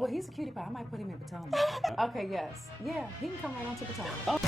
Well, he's a cutie pie. I might put him in Potomac. Okay, yes. Yeah, he can come right on to Potomac.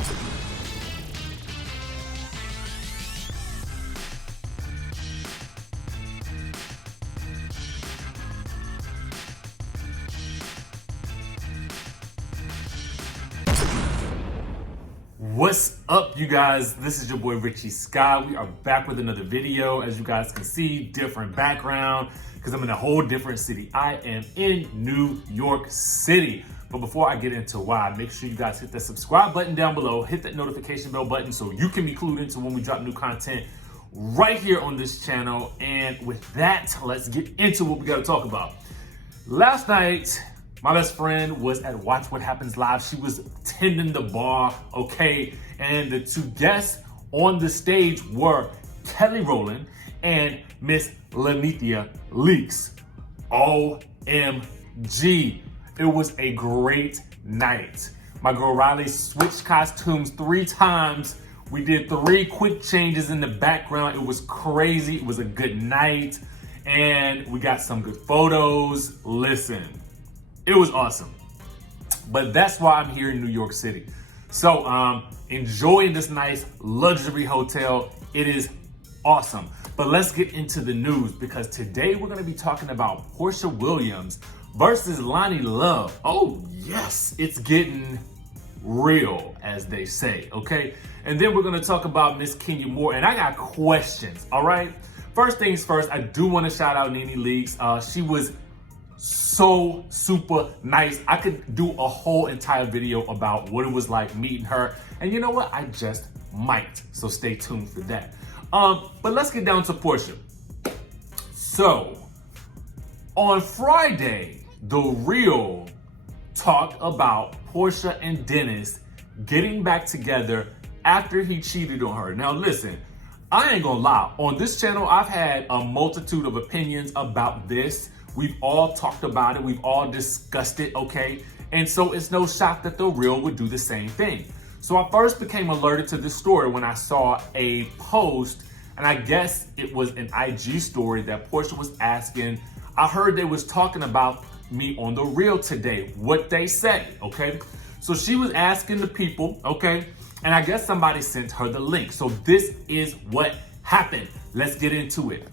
What's up, you guys? This is your boy Richie Scott. We are back with another video. As you guys can see, different background because I'm in a whole different city. I am in New York City. But before I get into why, make sure you guys hit that subscribe button down below, hit that notification bell button so you can be clued into when we drop new content right here on this channel. And with that, let's get into what we got to talk about. Last night, my best friend was at Watch What Happens Live. She was tending the bar, okay? And the two guests on the stage were Kelly Rowland and Miss Lenithia Leaks. OMG. It was a great night. My girl Riley switched costumes 3 times. We did 3 quick changes in the background. It was crazy. It was a good night. And we got some good photos. Listen. It was awesome. But that's why I'm here in New York City. So enjoying this nice luxury hotel. It is awesome. But let's get into the news because today we're going to be talking about Porsha Williams versus Loni Love. Oh yes, it's getting real, as they say, okay? And then we're going to talk about Miss Kenya Moore. And I got questions, all right? First things first, I do want to shout out Nene Leaks. She was so super nice. I could do a whole entire video about what it was like meeting her. And you know what? I just might. So stay tuned for that. But let's get down to Porsha. So on Friday, The Real talked about Porsha and Dennis getting back together after he cheated on her. Now listen, I ain't gonna lie. On this channel, I've had a multitude of opinions about this. We've all talked about it. We've all discussed it, okay? And so it's no shock that The Real would do the same thing. So I first became alerted to this story when I saw a post, and I guess it was an IG story that Porsha was asking. I heard they was talking about me on The Real today, what they said, okay? So she was asking the people, okay? And I guess somebody sent her the link. So this is what happened. Let's get into it.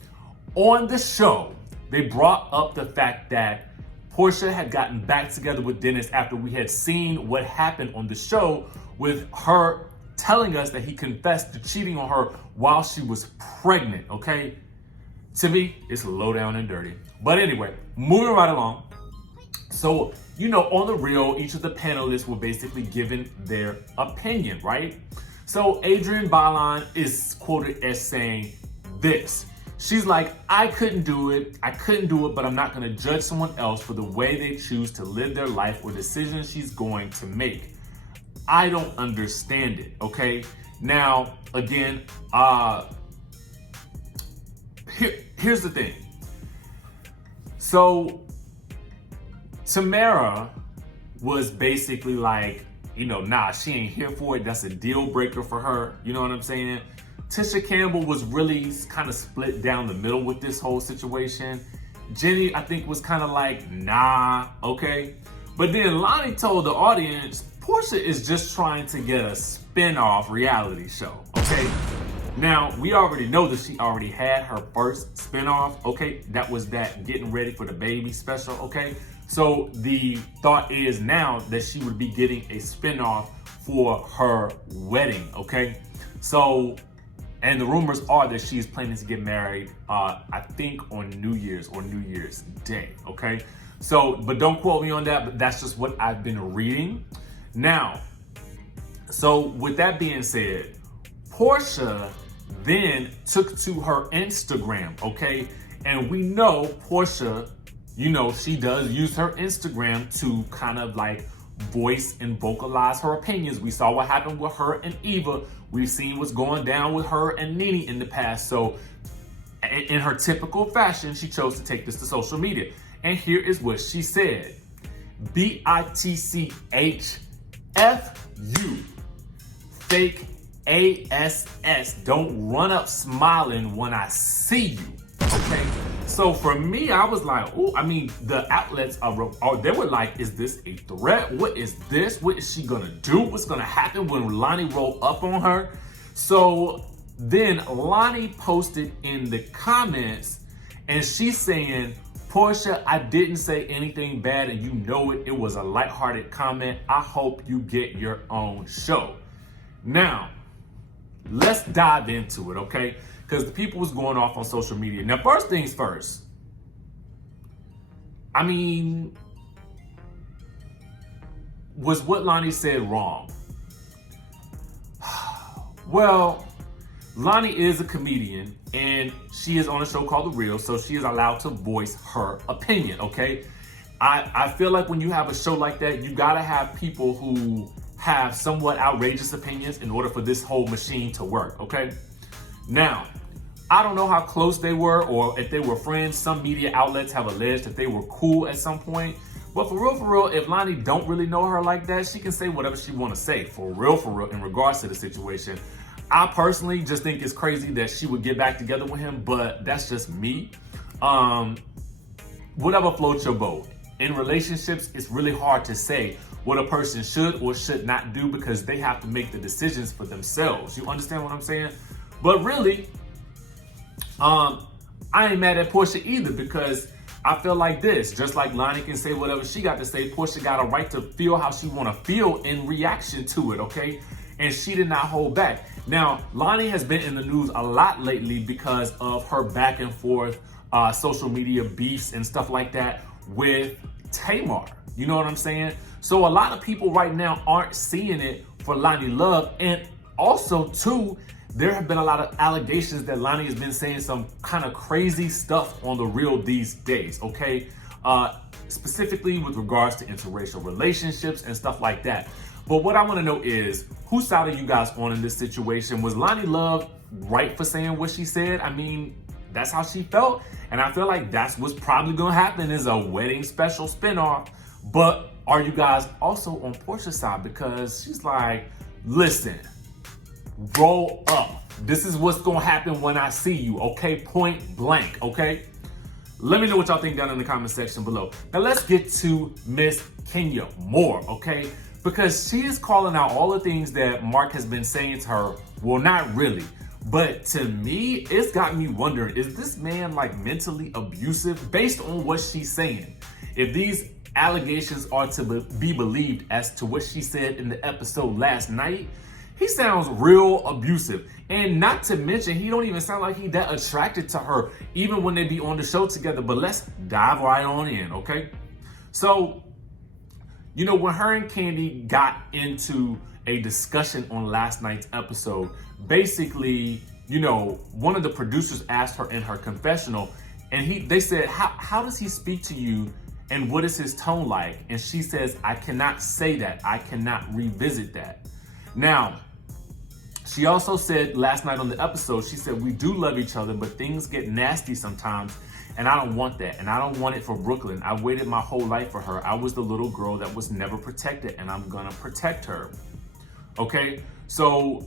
On the show, they brought up the fact that Porsha had gotten back together with Dennis after we had seen what happened on the show with her telling us that he confessed to cheating on her while she was pregnant, okay? To me, it's low down and dirty. But anyway, moving right along. So, you know, on The Real, each of the panelists were basically given their opinion, right? So Adrienne Bailon is quoted as saying this. She's like, I couldn't do it, but I'm not gonna judge someone else for the way they choose to live their life or decisions she's going to make. I don't understand it, okay? Now, again, here's the thing. So, Tamara was basically like, you know, nah, she ain't here for it. That's a deal breaker for her. You know what I'm saying? Tisha Campbell was really kind of split down the middle with this whole situation. Jenny, I think, was kind of like, nah, okay? But then Loni told the audience, Porsha is just trying to get a spin-off reality show, okay? Now, we already know that she already had her first spin-off, okay? That was that Getting Ready for the Baby special, okay? So the thought is now that she would be getting a spin-off for her wedding, okay? So, and the rumors are that she is planning to get married, I think on New Year's or New Year's Day, okay? So, but don't quote me on that, but that's just what I've been reading. Now, so with that being said, Porsha then took to her Instagram, okay? And we know Porsha, you know, she does use her Instagram to kind of like voice and vocalize her opinions. We saw what happened with her and Eva. We've seen what's going down with her and Nene in the past. So in her typical fashion, she chose to take this to social media. And here is what she said. BITCHFU. Fake ASS. Don't run up smiling when I see you. okay? So for me, I was like, oh, I mean, the outlets they were like, is this a threat? What is this? What is she gonna do? What's gonna happen when Loni roll up on her? So then Loni posted in the comments, and she's saying, Porsha, I didn't say anything bad, and you know it. It was a lighthearted comment. I hope you get your own show. Now, let's dive into it, okay? Because the people was going off on social media. Now, first things first. I mean, was what Loni said wrong? Well, Loni is a comedian, and she is on a show called The Real, so she is allowed to voice her opinion, okay? I feel like when you have a show like that, you gotta have people who have somewhat outrageous opinions in order for this whole machine to work, okay? Now, I don't know how close they were or if they were friends. Some media outlets have alleged that they were cool at some point. But for real, if Loni don't really know her like that, she can say whatever she want to say. For real, in regards to the situation. I personally just think it's crazy that she would get back together with him, but that's just me. Whatever floats your boat. In relationships, it's really hard to say what a person should or should not do because they have to make the decisions for themselves. You understand what I'm saying? But really, I ain't mad at Porsha either because I feel like this. Just like Loni can say whatever she got to say, Porsha got a right to feel how she want to feel in reaction to it, okay? And she did not hold back. Now, Loni has been in the news a lot lately because of her back and forth social media beefs and stuff like that with Tamar. You know what I'm saying? So a lot of people right now aren't seeing it for Loni Love. And also, too, there have been a lot of allegations that Loni has been saying some kind of crazy stuff on The Real these days, okay? Specifically with regards to interracial relationships and stuff like that. But what I want to know is, whose side are you guys on in this situation? Was Loni Love right for saying what she said? I mean, that's how she felt. And I feel like that's what's probably going to happen is a wedding special spinoff. But are you guys also on Porsha's side? Because she's like, listen, roll up. This is what's going to happen when I see you, okay? Point blank, okay? Let me know what y'all think down in the comment section below. Now let's get to Miss Kenya more, okay? Because she is calling out all the things that Marc has been saying to her. Well, not really. But to me, it's got me wondering, is this man like mentally abusive based on what she's saying? If these allegations are to be believed as to what she said in the episode last night, he sounds real abusive. And not to mention, he don't even sound like he that attracted to her, even when they be on the show together. But let's dive right on in, okay? So, you know, when her and Kandi got into a discussion on last night's episode, basically, you know, one of the producers asked her in her confessional, and they said, how does he speak to you and what is his tone like? And she says, I cannot say that. I cannot revisit that. Now, she also said last night on the episode, she said, we do love each other, but things get nasty sometimes. And I don't want that. And I don't want it for Brooklyn. I waited my whole life for her. I was the little girl that was never protected, and I'm gonna protect her. Okay? So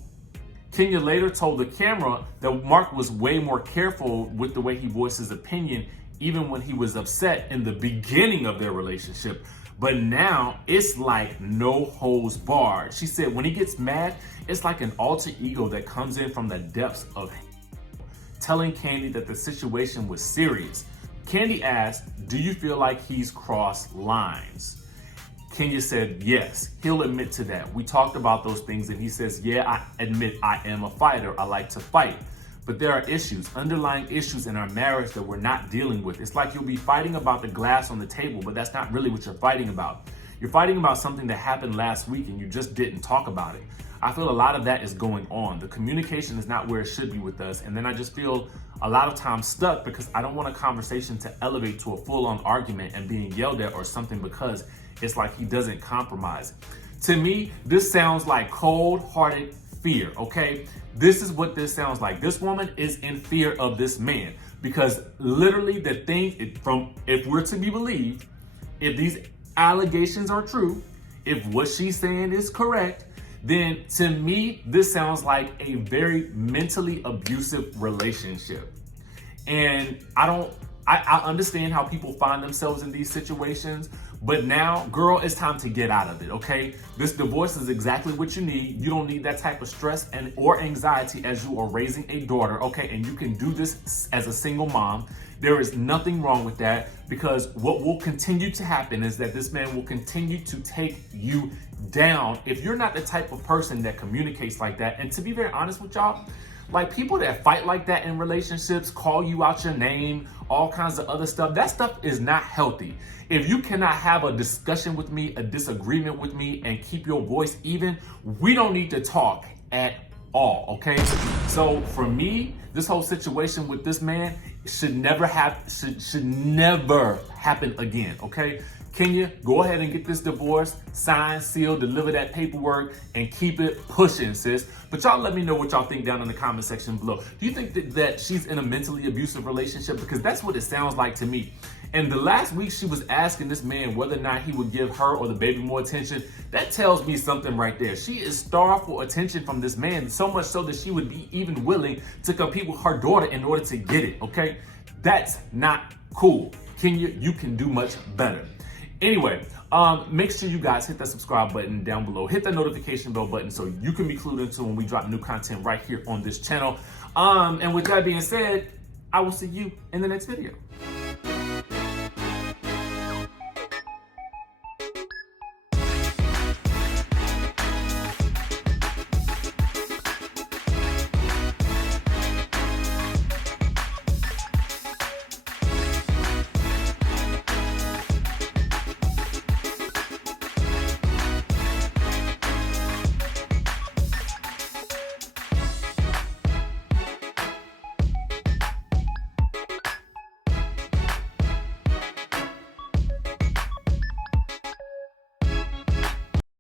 Kenya later told the camera that Marc was way more careful with the way he voiced his opinion, even when he was upset in the beginning of their relationship. But now it's like no holds barred. She said when he gets mad, it's like an alter ego that comes in from the depths of telling Kandi that the situation was serious. Kandi asked, do you feel like he's crossed lines? Kenya said, yes, he'll admit to that. We talked about those things and he says, yeah, I admit I am a fighter. I like to fight. But there are issues, underlying issues in our marriage that we're not dealing with. It's like you'll be fighting about the glass on the table, but that's not really what you're fighting about. You're fighting about something that happened last week and you just didn't talk about it. I feel a lot of that is going on. The communication is not where it should be with us. And then I just feel a lot of times stuck because I don't want a conversation to elevate to a full-on argument and being yelled at or something because it's like he doesn't compromise. To me, this sounds like cold-hearted fear, okay? This is what this sounds like. This woman is in fear of this man because literally the thing, if we're to be believed, if these allegations are true, if what she's saying is correct, then to me, this sounds like a very mentally abusive relationship. And I understand how people find themselves in these situations, but now, girl, it's time to get out of it, okay? This divorce is exactly what you need. You don't need that type of stress or anxiety as you are raising a daughter, okay? And you can do this as a single mom. There is nothing wrong with that, because what will continue to happen is that this man will continue to take you down if you're not the type of person that communicates like that. And to be very honest with y'all, like, people that fight like that in relationships, call you out your name, all kinds of other stuff, that stuff is not healthy. If you cannot have a discussion with me, a disagreement with me, and keep your voice even, we don't need to talk at all, okay? So for me, this whole situation with this man should never happen again, okay? Kenya, go ahead and get this divorce, sign, seal, deliver that paperwork, and keep it pushing, sis. But y'all let me know what y'all think down in the comment section below. Do you think that she's in a mentally abusive relationship? Because that's what it sounds like to me. And the last week she was asking this man whether or not he would give her or the baby more attention. That tells me something right there. She is starved for attention from this man, so much so that she would be even willing to compete with her daughter in order to get it, okay? That's not cool. Kenya, you can do much better. Anyway, make sure you guys hit that subscribe button down below. Hit that notification bell button so you can be clued into when we drop new content right here on this channel. And with that being said, I will see you in the next video.